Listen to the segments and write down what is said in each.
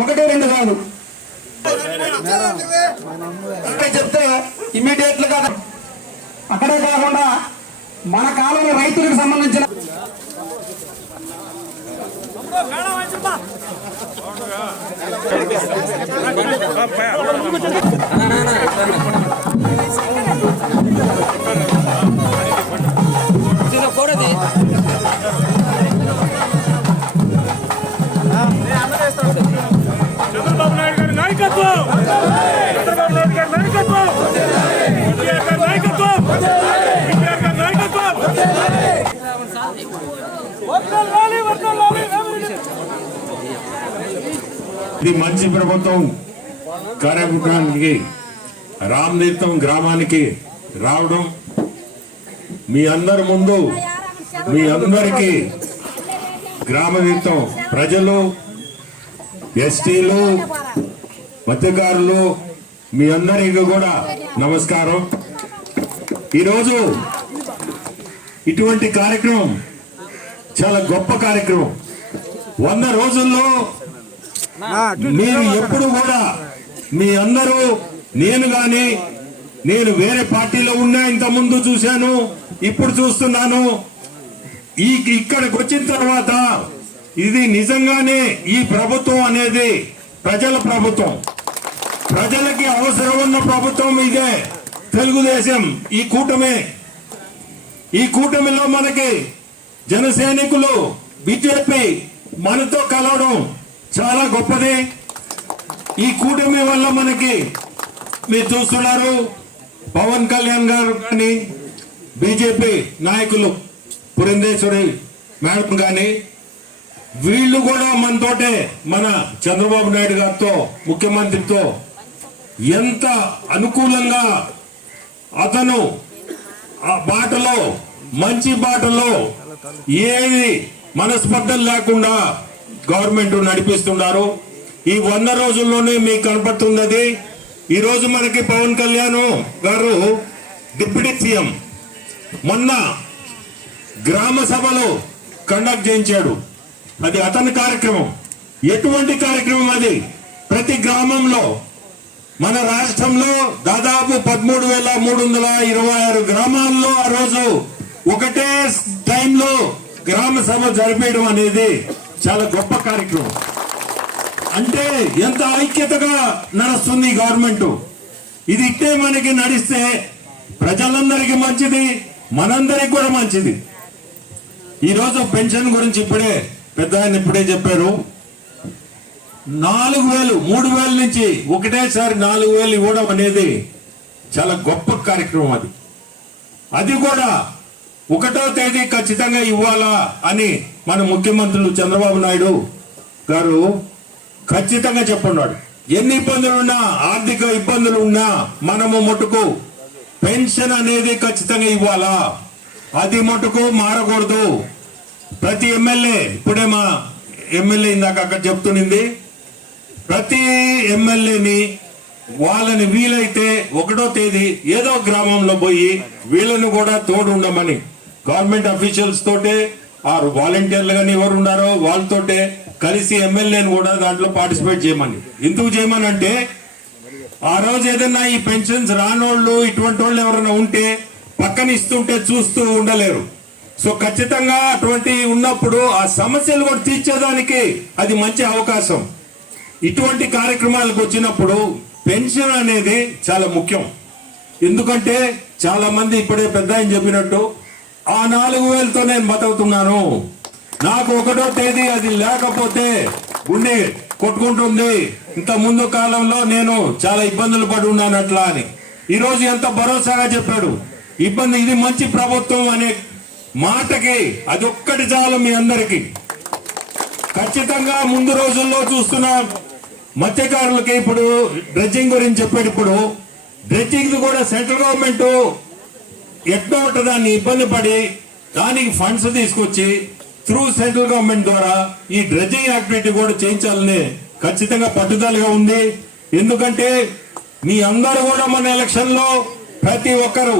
ఒకటి రెండు కాదు. అంటే చెప్తే ఇమీడియట్గా అక్కడే కాకుండా మన కాలంలో రైతులకు సంబంధించిన చంద్రబాబు ఇది మంచి ప్రభుత్వం కార్యక్రమానికి రామతీర్థం గ్రామానికి రావడం మీ అందరి ముందు మీ అందరికీ గ్రామ తీర్థం ప్రజలు ఎస్టీలు మత్స్యకారులు మీ అందరికీ కూడా నమస్కారం. ఈరోజు ఇటువంటి కార్యక్రమం చాలా గొప్ప కార్యక్రమం. వంద రోజుల్లో మీరు ఎప్పుడు కూడా మీ అందరూ నేను గాని నేను వేరే పార్టీలో ఉన్నా ఇంత ముందు చూశాను ఇప్పుడు చూస్తున్నాను. ఈ ఇక్కడికి వచ్చిన తర్వాత ఇది నిజంగానే ఈ ప్రభుత్వం అనేది ప్రజల ప్రభుత్వం. ప్రజలకి అవసరం ఉన్న ప్రభుత్వం ఇదే తెలుగుదేశం ఈ కూటమే. ఈ కూటమిలో మనకి జన సైనికులు బీజేపీ మనతో కలవడం. చాలా గొప్పది. ఈ కూటమి వల్ల మనకి మీరు చూస్తున్నారు పవన్ కళ్యాణ్ గారు కానీ బీజేపీ నాయకులు పురంధేశ్వరి మేడం కానీ వీళ్ళు కూడా మనతోటే మన చంద్రబాబు నాయుడు గారితో ముఖ్యమంత్రితో ఎంత అనుకూలంగా అతను ఆ బాటలో మంచి బాటలో ఏది మనస్పర్ధలు లేకుండా గవర్నమెంట్ నడిపిస్తున్నారు. ఈ వంద రోజుల్లోనే మీకు కనపడుతున్నది. ఈరోజు మనకి పవన్ కళ్యాణ్ గారు డిప్యూటీ సీఎం. మొన్న గ్రామ సభలో కండక్ట్ చేయించాడు. అది అతని కార్యక్రమం. ఎటువంటి కార్యక్రమం అది? ప్రతి గ్రామంలో మన రాష్ట్రంలో దాదాపు పదమూడు వేల మూడు వందల ఇరవై ఆరు గ్రామాల్లో ఆ రోజు ఒకటే టైంలో గ్రామ సభ జరిపేయడం అనేది చాలా గొప్ప కార్యక్రమం. అంటే ఎంత ఐక్యతగా నడుస్తుంది ఈ గవర్నమెంట్. ఇది ఇట్టే మనకి నడిస్తే ప్రజలందరికీ మంచిది మనందరికి కూడా మంచిది. ఈరోజు పెన్షన్ గురించి ఇప్పుడే పెద్ద ఆయన ఇప్పుడే చెప్పారు. నాలుగు వేలు మూడు వేల నుంచి ఒకటేసారి నాలుగు వేలు ఇవ్వడం అనేది చాలా గొప్ప కార్యక్రమం అది. అది కూడా ఒకటో తేదీ ఖచ్చితంగా ఇవ్వాలా అని మన ముఖ్యమంత్రులు చంద్రబాబు నాయుడు గారు ఖచ్చితంగా చెప్పున్నాడు ఎన్ని ఇబ్బందులు ఉన్నా ఆర్థిక ఇబ్బందులు ఉన్నా మనము మటుకు పెన్షన్ అనేది ఖచ్చితంగా ఇవ్వాలా? అది మటుకు మారకూడదు. ప్రతి ఎమ్మెల్యే ఇప్పుడే మా ఎమ్మెల్యే ఇందాక అక్కడ చెప్తునింది ప్రతి ఎమ్మెల్యేని వాళ్ళని వీలైతే ఒకటో తేదీ ఏదో గ్రామంలో పోయి వీళ్ళను కూడా తోడు ఉండమని గవర్నమెంట్ అఫీషియల్స్ తోటే ఆ వాలంటీర్లు కానీ ఎవరు ఉన్నారో వాళ్ళతోటే కలిసి ఎమ్మెల్యేని కూడా దాంట్లో పార్టిసిపేట్ చేయమని. ఎందుకు చేయమని అంటే ఆ రోజు ఏదైనా ఈ పెన్షన్స్ రానోళ్ళు ఇటువంటి వాళ్ళు ఎవరైనా ఉంటే పక్కన ఇస్తుంటే చూస్తూ ఉండలేరు. సో ఖచ్చితంగా అటువంటి ఉన్నప్పుడు ఆ సమస్యలు కూడా తీర్చేదానికి అది మంచి అవకాశం. ఇటువంటి కార్యక్రమాలకు వచ్చినప్పుడు పెన్షన్ అనేది చాలా ముఖ్యం. ఎందుకంటే చాలా మంది ఇప్పుడే పెద్ద ఆయన చెప్పినట్టు ఆ నాలుగు వేలతో నేను బతుకుతున్నాను నాకు ఒకటో తేదీ అది లేకపోతే గుండె కొట్టుకుంటుంది. ఇంత ముందు కాలంలో నేను చాలా ఇబ్బందులు పడి ఉన్నాను అట్లా అని. ఈరోజు ఎంత భరోసాగా చెప్పాడు. ఇబ్బంది ఇది మంచి ప్రభుత్వం అనే మాటకి అది ఒక్కటి చాలు మీ అందరికీ. ఖచ్చితంగా ముందు రోజుల్లో చూస్తున్న మత్స్యకారులకి ఇప్పుడు డ్రెడ్జింగ్ గురించి చెప్పాడు ఇప్పుడు డ్రెడ్జింగ్ కూడా సెంట్రల్ గవర్నమెంట్ ఎట్లా దాన్ని ఇబ్బంది పడి దానికి ఫండ్స్ తీసుకొచ్చి త్రూ సెంట్రల్ గవర్నమెంట్ ద్వారా ఈ డ్రెడ్జింగ్ యాక్టివిటీ కూడా చేయించాలని ఖచ్చితంగా పట్టుదలగా ఉంది. ఎందుకంటే మీ అందరూ కూడా మన ఎలక్షన్లో ప్రతి ఒక్కరు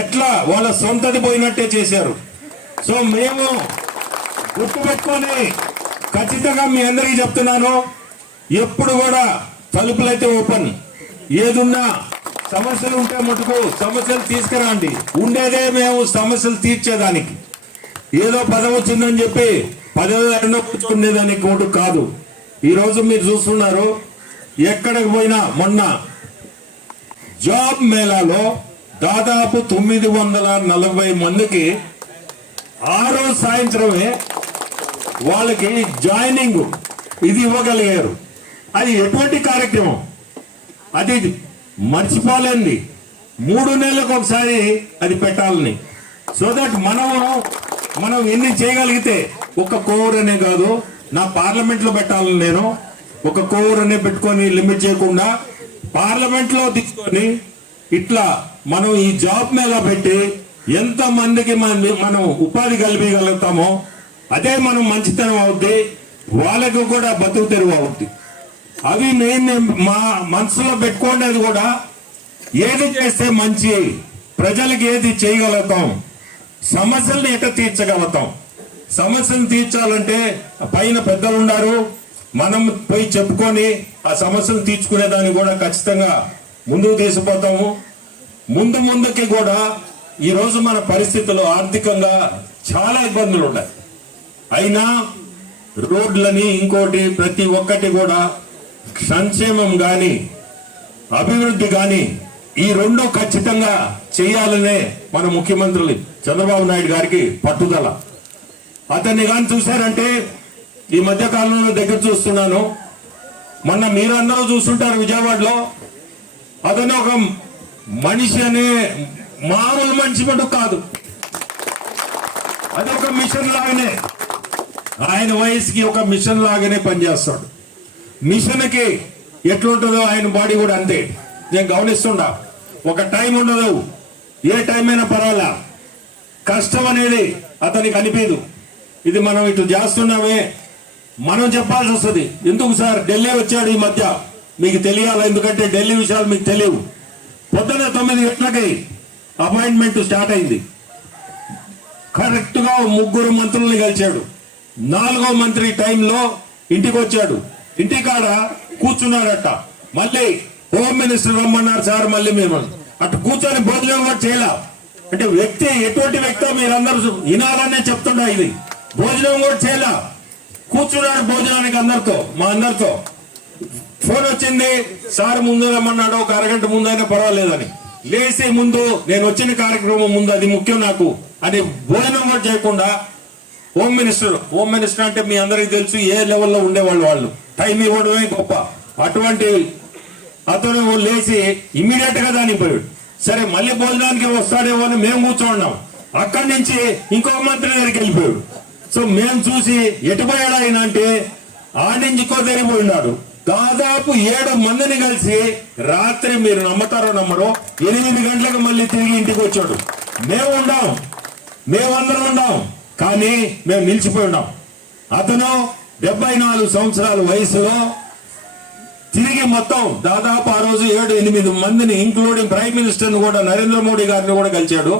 ఎట్లా వాళ్ళ సొంతది పోయినట్టే చేశారు. సో మేము గుర్తుపెట్టుకొని ఖచ్చితంగా మీ అందరికీ చెప్తున్నాను ఎప్పుడు కూడా తలుపులైతే ఓపెన్ ఏదున్నా సమస్యలు ఉంటే మటుకు సమస్యలు తీసుకురండి. ఉండేదే మేము సమస్యలు తీర్చేదానికి. ఏదో పదం వచ్చిందని చెప్పి పదవిలో ఎన్నో కూర్చుండేదానికి ఓటు కాదు. ఈరోజు మీరు చూస్తున్నారు ఎక్కడికి పోయినా మొన్న జాబ్ మేళాలో దాదాపు తొమ్మిది వందల నలభై మందికి ఆ రోజు సాయంత్రమే వాళ్ళకి జాయినింగ్. ఇది ఇవ్వగలిగారు. అది ఎటువంటి కార్యక్రమం? అది మర్చిపోలేంది మూడు నెలలకు ఒకసారి అది పెట్టాలని. సో దట్ మనము మనం ఎన్ని చేయగలిగితే ఒక కోవర్ అనే కాదు నా పార్లమెంట్లో పెట్టాలని నేను ఒక కోవర్ అనే పెట్టుకొని లిమిట్ చేయకుండా పార్లమెంట్లో తీసుకొని ఇట్లా మనం ఈ జాబ్ మీద పెట్టి ఎంత మందికి మనం ఉపాధి కల్పించగలుగుతామో అదే మనం మంచితనం అవుద్ది వాళ్ళకు కూడా బతుకు తెరువు అవుద్ది. అవి నేను మా మనసులో పెట్టుకునేది కూడా ఏది చేస్తే మంచి ప్రజలకు ఏది చేయగలుగుతాం సమస్యల్ని ఎట తీర్చగలుగుతాం? సమస్యను తీర్చాలంటే పైన పెద్దలు ఉన్నారు మనం పోయి చెప్పుకొని ఆ సమస్యను తీర్చుకునే దాన్ని కూడా ఖచ్చితంగా ముందుకు తీసుకుపోతాము. ముందు ముందుకి కూడా ఈరోజు మన పరిస్థితులు ఆర్థికంగా చాలా ఇబ్బందులు ఉన్నాయి అయినా రోడ్లని ఇంకోటి ప్రతి ఒక్కటి కూడా సంక్షేమం కానీ అభివృద్ధి కానీ ఈ రెండు ఖచ్చితంగా చేయాలనే మన ముఖ్యమంత్రులు చంద్రబాబు నాయుడు గారికి పట్టుదల. అతన్ని కానీ చూశారంటే ఈ మధ్య కాలంలో దగ్గర చూస్తున్నాను. మొన్న మీరందరూ చూస్తుంటారు విజయవాడలో. అతను ఒక మనిషి అనే మామూలు మనిషి మటు కాదు. అది ఒక మిషన్ లాగానే ఆయన వయసుకి ఒక మిషన్ లాగానే పనిచేస్తాడు. మిషన్కి ఎట్లుంటుందో ఆయన బాడీ కూడా అంతే. నేను గమనిస్తుండా. ఒక టైం ఉండదు. ఏ టైం అయినా పర్వాలా? కష్టం అనేది అతనికి అనిపించదు ఇది మనం ఇటు చేస్తున్నామే. మనం చెప్పాల్సి వస్తుంది. ఎందుకు సార్? ఢిల్లీ వచ్చాడు ఈ మధ్య. మీకు తెలియాలి? ఎందుకంటే ఢిల్లీ విషయాలు మీకు తెలియవు. పొద్దున తొమ్మిది గంటలకి అపాయింట్మెంట్ స్టార్ట్ అయింది. కరెక్ట్గా ముగ్గురు మంత్రుల్ని కలిశాడు. నాలుగో మంత్రి టైంలో ఇంటికి వచ్చాడు ఇంటికాడ కూర్చున్నాడట మళ్ళీ హోమ్ మినిస్టర్ రమ్మన్నారు సార్ మళ్ళీ మేము అటు కూర్చొని భోజనం కూడా చేయలే? అంటే వ్యక్తి ఎటువంటి వ్యక్తో మీరందరూ వినాలనే చెప్తుండా ఇది? భోజనం కూడా చేయలే? కూర్చున్నాడు భోజనానికి అందరితో మా అందరితో. ఫోన్ వచ్చింది సార్ ముందు రమ్మన్నాడు ఒక అరగంట ముందైనా పర్వాలేదని. లేచి ముందు నేను వచ్చిన కార్యక్రమం ముందు అది ముఖ్యం నాకు అని భోజనం కూడా చేయకుండా హోమ్ మినిస్టర్ హోమ్ మినిస్టర్ అంటే మీ అందరికీ తెలుసు ఏ లెవెల్లో ఉండేవాళ్ళు వాళ్ళు. టైం ఇవ్వడమే గొప్ప. అటువంటి అతను లేచి ఇమ్మీడియట్గా దానికి పోయాడు. సరే మళ్ళీ భోజనానికి వస్తాడేమో అని మేము కూర్చోన్నాం. అక్కడి నుంచి ఇంకొక మంత్రి దగ్గరికి వెళ్ళిపోయాడు. సో మేము చూసి ఎటుపోయాడు ఆయన అంటే ఆ నుంచి కొద్దరిపోయినాడు దాదాపు ఏడు మందిని కలిసి రాత్రి మీరు నమ్ముతారో నమ్మరో ఎనిమిది గంటలకు మళ్ళీ తిరిగి ఇంటికి వచ్చాడు. మేము ఉండాం. మేమందరం ఉన్నాం కానీ మేము నిలిచిపోయి ఉన్నాం. అతను డెబ్బై నాలుగు సంవత్సరాల వయసులో తిరిగి మొత్తం దాదాపు ఆ రోజు ఏడు ఎనిమిది మందిని ఇంక్లూడింగ్ ప్రైమ్ మినిస్టర్ని కూడా నరేంద్ర మోడీ గారిని కూడా కలిశాడు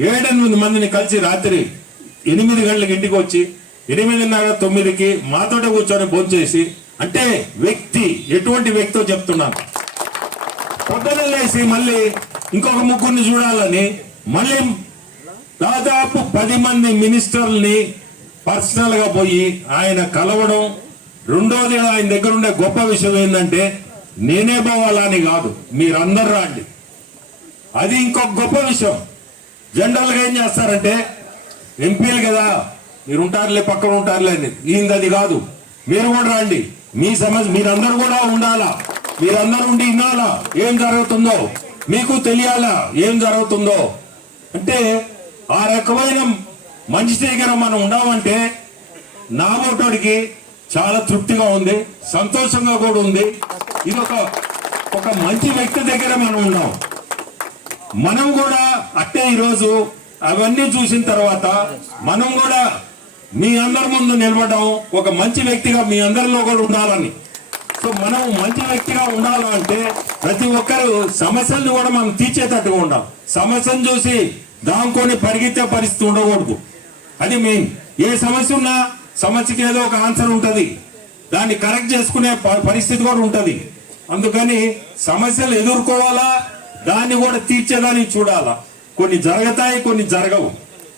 ఏడెనిమిది మందిని కలిసి రాత్రి ఎనిమిది గంటలకు ఇంటికి వచ్చి ఎనిమిదిన్నర తొమ్మిదికి మాతోట కూర్చొని భోంచేసి అంటే వ్యక్తి ఎటువంటి వ్యక్తో చెప్తున్నాను. పొద్దున లేసి మళ్ళీ ఇంకొక ముగ్గురిని చూడాలని మళ్ళీ దాదాపు పది మంది మినిస్టర్ని పర్సనల్గా పోయి ఆయన కలవడం రెండోది ఆయన దగ్గర ఉండే గొప్ప విషయం ఏంటంటే నేనే పోవాలని కాదు మీరందరూ రాండి. అది ఇంకొక గొప్ప విషయం. జనరల్గా ఏం చేస్తారంటే ఎంపీలు కదా మీరు ఉంటారులే పక్కన ఉంటారులే అని. ఈయనది అది కాదు. మీరు కూడా రండి. మీ సమస్య మీరందరూ కూడా ఉండాలా? మీరందరూ ఉండి వినాలా? ఏం జరుగుతుందో? మీకు తెలియాలా? ఏం జరుగుతుందో? అంటే ఆ రకమైన మంచి దగ్గర మనం ఉండామంటే నా ఓటోడికి చాలా తృప్తిగా ఉంది సంతోషంగా కూడా ఉంది. ఇది ఒక ఒక మంచి వ్యక్తి దగ్గర మనం ఉన్నాం. మనం కూడా అట్టే ఈరోజు అవన్నీ చూసిన తర్వాత మనం కూడా మీ అందరి ముందు నిలబడడం ఒక మంచి వ్యక్తిగా మీ అందరిలో కూడా ఉండాలని. సో మనం మంచి వ్యక్తిగా ఉండాలంటే ప్రతి ఒక్కరు సమస్యలను కూడా మనం తీర్చేటట్టుగా ఉండాలి. సమస్యను చూసి దాంకొని పరిగెత్తే పరిస్థితి ఉండకూడదు. అది మెయిన్ ఏ సమస్య ఉన్నా సమస్యకి ఏదో ఒక ఆన్సర్ ఉంటుంది. దాన్ని కరెక్ట్ చేసుకునే ప- పరిస్థితి కూడా ఉంటుంది. అందుకని సమస్యలు ఎదుర్కోవాలా దాన్ని కూడా తీర్చేదాన్ని చూడాలా. కొన్ని జరుగుతాయి కొన్ని జరగవు.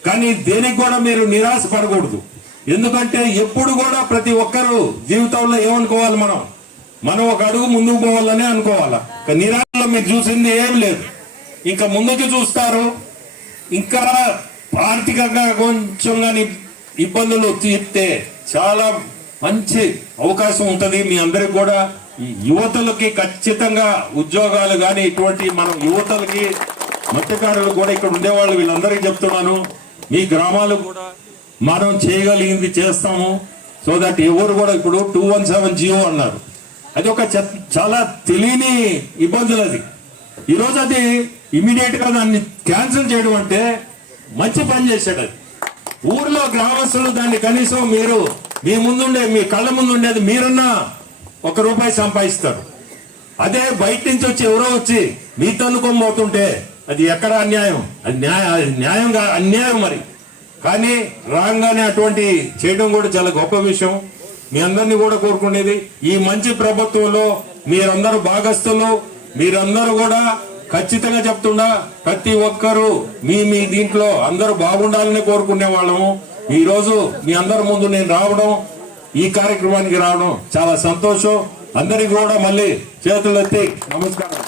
కానీ దేనికి కూడా మీరు నిరాశ పడకూడదు. ఎందుకంటే ఎప్పుడు కూడా ప్రతి ఒక్కరు జీవితంలో ఏమనుకోవాలి మనం? మనం ఒక అడుగు ముందుకు పోవాలనే అనుకోవాలా. కానీ నిరాశలో మీరు చూసింది ఏం లేదు. ఇంకా ముందుకు చూస్తారు. ఇంకా ఆర్థికంగా కొంచెం కానీ ఇబ్బందులు తీర్తే చాలా మంచి అవకాశం ఉంటుంది. మీ అందరికి కూడా యువతలకి ఖచ్చితంగా ఉద్యోగాలు కానీ ఇటువంటి మనం యువతలకి మత్స్యకారులు కూడా ఇక్కడ ఉండేవాళ్ళు వీళ్ళందరికీ చెప్తున్నాను. మీ గ్రామాలు కూడా మనం చేయగలిగింది చేస్తాము. సో దట్ ఎవరు కూడా ఇప్పుడు టూ వన్ సెవెన్ జియో అన్నారు. అది ఒక చాలా తెలియని ఇబ్బందులు అది ఈరోజు అది ఇమీడియట్గా దాన్ని క్యాన్సిల్ చేయడం అంటే మంచి పని చేశాడు అది. ఊర్లో గ్రామస్తులు దాన్ని కనీసం మీరు మీ ముందుండే మీ కళ్ళ ముందుండేది మీరున్నా ఒక రూపాయి సంపాదిస్తారు. అదే బయట నుంచి వచ్చి ఎవరో వచ్చి మీ తన్నుకోబోతుంటే అది ఎక్కడ అన్యాయం? అది న్యాయ న్యాయం న్యాయంగా అన్యాయం మరి. కానీ రాగానే అటువంటి చేయడం కూడా చాలా గొప్ప విషయం. మీ అందరినీ కూడా కోరుకునేది ఈ మంచి ప్రభుత్వంలో మీరందరూ భాగస్తులు మీరందరూ కూడా ఖచ్చితంగా చెప్తుండా ప్రతి ఒక్కరూ మీ మీ దీంట్లో అందరూ బాగుండాలని కోరుకునే వాళ్ళము. ఈ రోజు మీ అందరి ముందు నేను రావడం ఈ కార్యక్రమానికి రావడం చాలా సంతోషం. అందరికి కూడా మళ్ళీ చేతులెత్తి నమస్కారం.